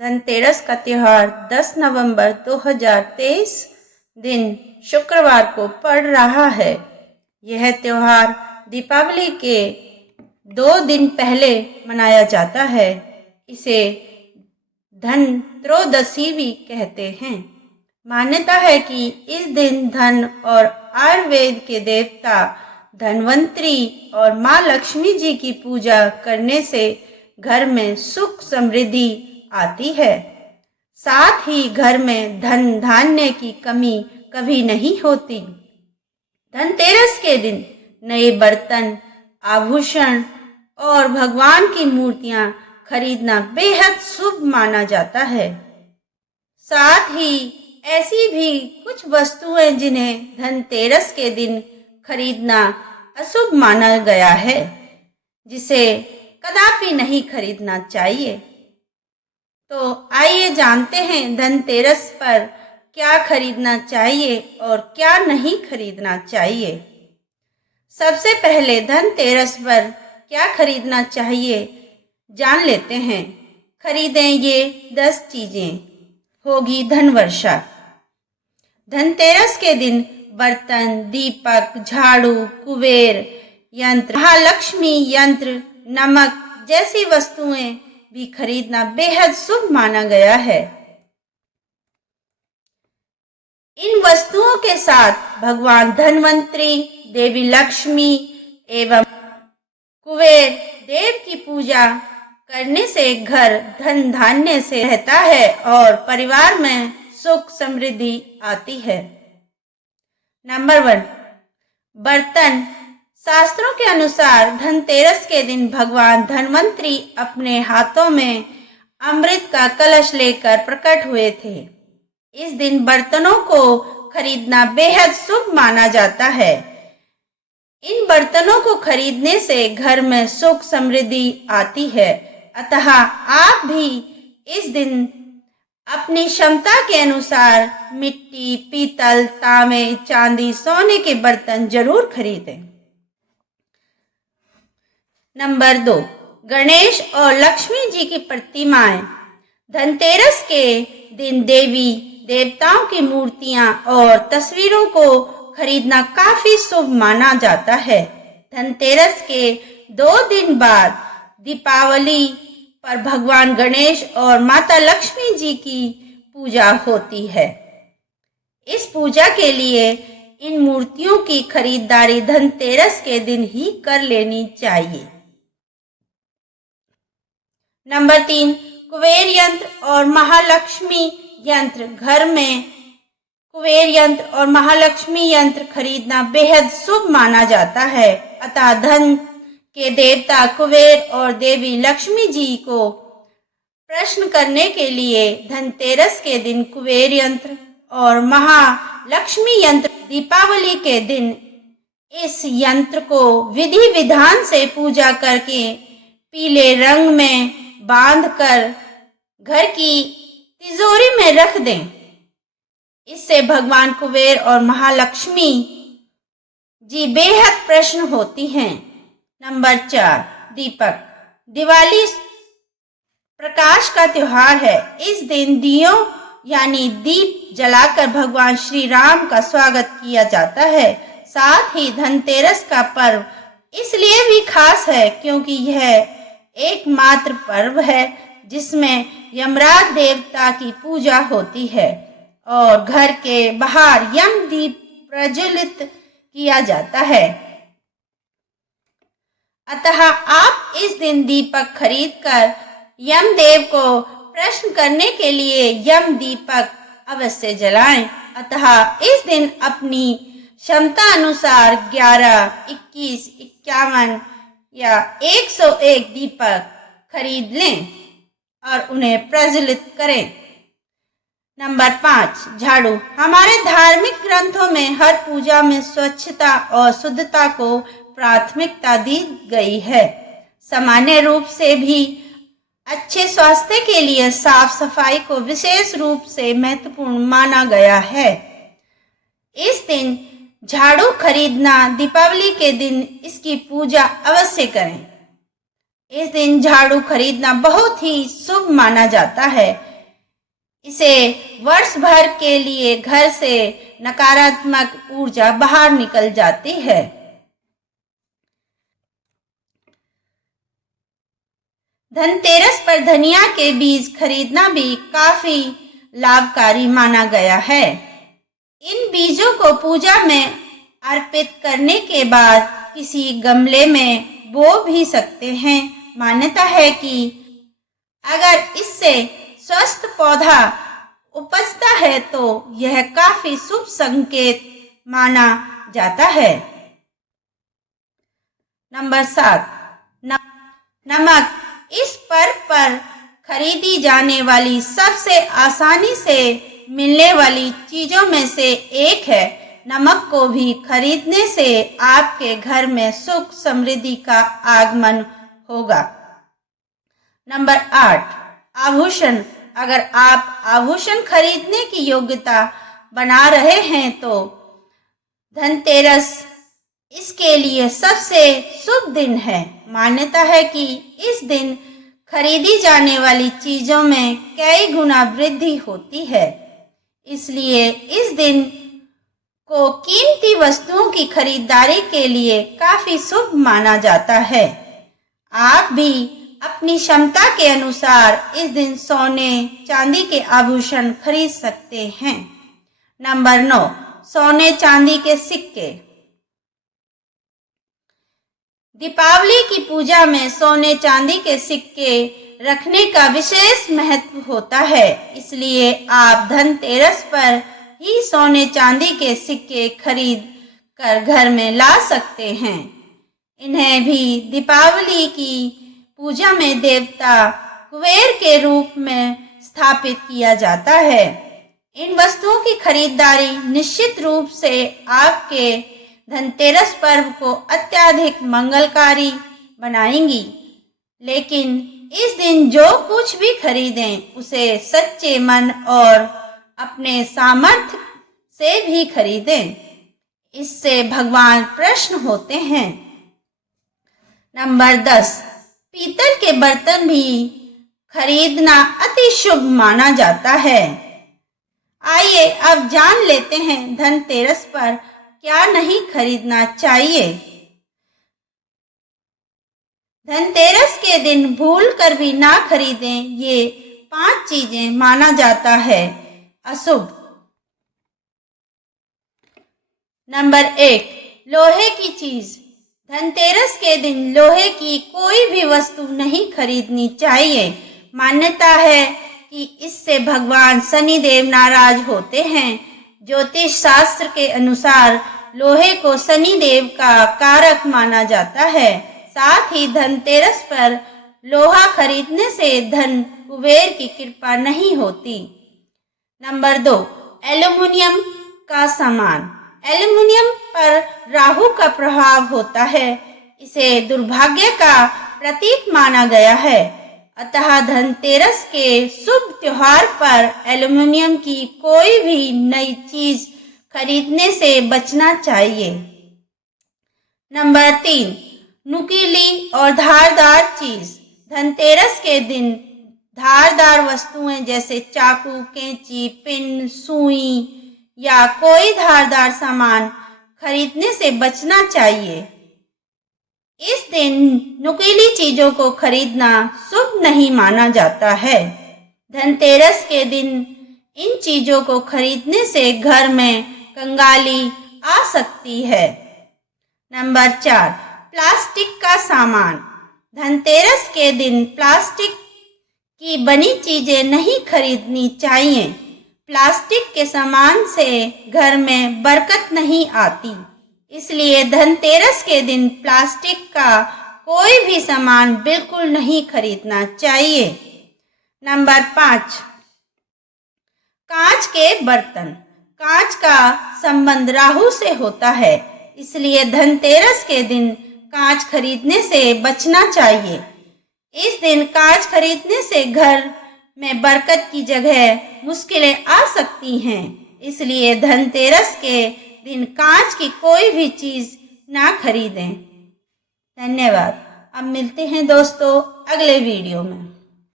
धनतेरस का त्योहार 10 नवंबर 2023 दिन शुक्रवार को पड़ रहा है। यह त्योहार दीपावली के 2 दिन पहले मनाया जाता है। इसे धन त्रयोदशी भी कहते हैं। मान्यता है कि इस दिन धन और आयुर्वेद के देवता धन्वंतरी और माँ लक्ष्मी जी की पूजा करने से घर में सुख समृद्धि आती है। साथ ही घर में धन धान्य की कमी कभी नहीं होती। धनतेरस के दिन नए बर्तन, आभूषण और भगवान की मूर्तियां खरीदना बेहद शुभ माना जाता है। साथ ही ऐसी भी कुछ वस्तुएं जिन्हें धनतेरस के दिन खरीदना अशुभ माना गया है, जिसे कदापि नहीं खरीदना चाहिए। तो आइए जानते हैं धनतेरस पर क्या खरीदना चाहिए और क्या नहीं खरीदना चाहिए। सबसे पहले धनतेरस पर क्या खरीदना चाहिए जान लेते हैं। खरीदें ये 10 चीजें। होगी धन वर्षा। धनतेरस के दिन बर्तन, दीपक, झाड़ू, कुबेर यंत्र, महालक्ष्मी यंत्र, नमक जैसी वस्तुएं भी खरीदना बेहद शुभ माना गया है। इन वस्तुओं के साथ भगवान धन्वंतरी, देवी लक्ष्मी एवं कुबेर देव की पूजा करने से घर धन धान्य से रहता है और परिवार में सुख समृद्धि आती है। नंबर 1, बर्तन। शास्त्रों के अनुसार धनतेरस के दिन भगवान धन्वंतरी अपने हाथों में अमृत का कलश लेकर प्रकट हुए थे। इस दिन बर्तनों को खरीदना बेहद शुभ माना जाता है। इन बर्तनों को खरीदने से घर में सुख समृद्धि आती है। अतः आप भी इस दिन अपनी क्षमता के अनुसार मिट्टी, पीतल, तांबे, चांदी, सोने के बर्तन जरूर खरीदें। नंबर 2, गणेश और लक्ष्मी जी की प्रतिमाएं। धनतेरस के दिन देवी देवताओं की मूर्तियां और तस्वीरों को खरीदना काफी शुभ माना जाता है। धनतेरस के 2 दिन बाद दीपावली पर भगवान गणेश और माता लक्ष्मी जी की पूजा होती है। इस पूजा के लिए इन मूर्तियों की खरीदारी धनतेरस के दिन ही कर लेनी चाहिए। नंबर 3, कुबेर यंत्र और महालक्ष्मी यंत्र। घर में कुबेर यंत्र और महालक्ष्मी यंत्र खरीदना बेहद शुभ माना जाता है। अतः धन के देवता कुबेर और देवी लक्ष्मी जी को प्रसन्न करने के लिए धनतेरस के दिन कुबेर यंत्र और महालक्ष्मी यंत्र, दीपावली के दिन इस यंत्र को विधि विधान से पूजा करके पीले रंग में बांधकर घर की तिजोरी में रख दें। इससे भगवान कुबेर और महालक्ष्मी जी बेहद प्रसन्न होती हैं। नंबर 4, दीपक। दिवाली प्रकाश का त्योहार है। इस दिन दियों यानी दीप जलाकर भगवान श्री राम का स्वागत किया जाता है। साथ ही धनतेरस का पर्व इसलिए भी खास है क्योंकि यह एकमात्र पर्व है जिसमें यमराज देवता की पूजा होती है और घर के बाहर यम दीप प्रज्वलित किया जाता है। अतः आप इस दिन दीपक खरीदकर यमदेव को प्रसन्न करने के लिए यम दीपक अवश्य जलाएं। अतः इस दिन अपनी क्षमता अनुसार 11, 21, 51 या 101 दीपक खरीद लें और उन्हें प्रज्वलित करें। नंबर 5, झाड़ू। हमारे धार्मिक ग्रंथों में हर पूजा में स्वच्छता और शुद्धता को प्राथमिकता दी गई है। सामान्य रूप से भी अच्छे स्वास्थ्य के लिए साफ सफाई को विशेष रूप से महत्वपूर्ण माना गया है। इस दिन झाड़ू खरीदना, दीपावली के दिन इसकी पूजा अवश्य करें। इस दिन झाड़ू खरीदना बहुत ही शुभ माना जाता है। इसे वर्ष भर के लिए घर से नकारात्मक ऊर्जा बाहर निकल जाती है। धनतेरस पर धनिया के बीज खरीदना भी काफी लाभकारी माना गया है। इन बीजों को पूजा में अर्पित करने के बाद किसी गमले में बो भी सकते हैं। मान्यता है कि अगर इससे स्वस्थ पौधा उपजता है तो यह काफी शुभ संकेत माना जाता है। नंबर 7, नमक इस पर्व पर खरीदी जाने वाली सबसे आसानी से मिलने वाली चीजों में से एक है। नमक को भी खरीदने से आपके घर में सुख समृद्धि का आगमन होगा। नंबर 8, आभूषण। अगर आप आभूषण खरीदने की योग्यता बना रहे हैं तो धनतेरस इसके लिए सबसे शुभ दिन है। मान्यता है कि इस दिन खरीदी जाने वाली चीजों में कई गुना वृद्धि होती है, इसलिए इस दिन को कीमती वस्तुओं की खरीदारी के लिए काफी शुभ माना जाता है। आप भी अपनी क्षमता के अनुसार इस दिन सोने चांदी के आभूषण खरीद सकते हैं। नंबर 9, सोने चांदी के सिक्के। दीपावली की पूजा में सोने चांदी के सिक्के रखने का विशेष महत्व होता है, इसलिए आप धनतेरस पर ही सोने चांदी के सिक्के खरीद कर घर में ला सकते हैं। इन्हें भी दीपावली की पूजा में देवता कुबेर के रूप में स्थापित किया जाता है। इन वस्तुओं की खरीदारी निश्चित रूप से आपके धनतेरस पर्व को अत्यधिक मंगलकारी बनाएंगी, लेकिन इस दिन जो कुछ भी खरीदें उसे सच्चे मन और अपने सामर्थ्य से भी खरीदें, इससे भगवान प्रसन्न होते हैं। नंबर 10, पीतल के बर्तन भी खरीदना अति शुभ माना जाता है। आइए अब जान लेते हैं धनतेरस पर क्या नहीं खरीदना चाहिए। धनतेरस के दिन भूल कर भी ना खरीदें, ये 5 चीजें माना जाता है अशुभ। नंबर 1, लोहे की चीज। धनतेरस के दिन लोहे की कोई भी वस्तु नहीं खरीदनी चाहिए। मान्यता है कि इससे भगवान शनिदेव नाराज होते हैं। ज्योतिष शास्त्र के अनुसार लोहे को शनिदेव का कारक माना जाता है। साथ ही धनतेरस पर लोहा खरीदने से धन कुबेर की कृपा नहीं होती। नंबर 2, एल्युमिनियम का सामान। एल्युमिनियम पर राहु का प्रभाव होता है, इसे दुर्भाग्य का प्रतीक माना गया है। अतः धनतेरस के शुभ त्योहार पर एल्युमिनियम की कोई भी नई चीज खरीदने से बचना चाहिए। नंबर 3, नुकीली और धारदार चीज। धनतेरस के दिन धारदार वस्तुएं जैसे चाकू, कैंची, पिन, सुई या कोई धारदार सामान खरीदने से बचना चाहिए। इस दिन नुकीली चीजों को खरीदना शुभ नहीं माना जाता है। धनतेरस के दिन इन चीजों को खरीदने से घर में कंगाली आ सकती है। नंबर 4, प्लास्टिक का सामान। धनतेरस के दिन प्लास्टिक की बनी चीजें नहीं खरीदनी चाहिए। प्लास्टिक के सामान से घर में बरकत नहीं आती, इसलिए धनतेरस के दिन प्लास्टिक का कोई भी सामान बिल्कुल नहीं खरीदना चाहिए। नंबर 5, कांच के बर्तन। कांच का संबंध राहु से होता है, इसलिए धनतेरस के दिन कांच खरीदने से बचना चाहिए। इस दिन कांच खरीदने से घर में बरकत की जगह मुश्किलें आ सकती हैं, इसलिए धनतेरस के दिन कांच की कोई भी चीज ना खरीदें। धन्यवाद। अब मिलते हैं दोस्तों अगले वीडियो में।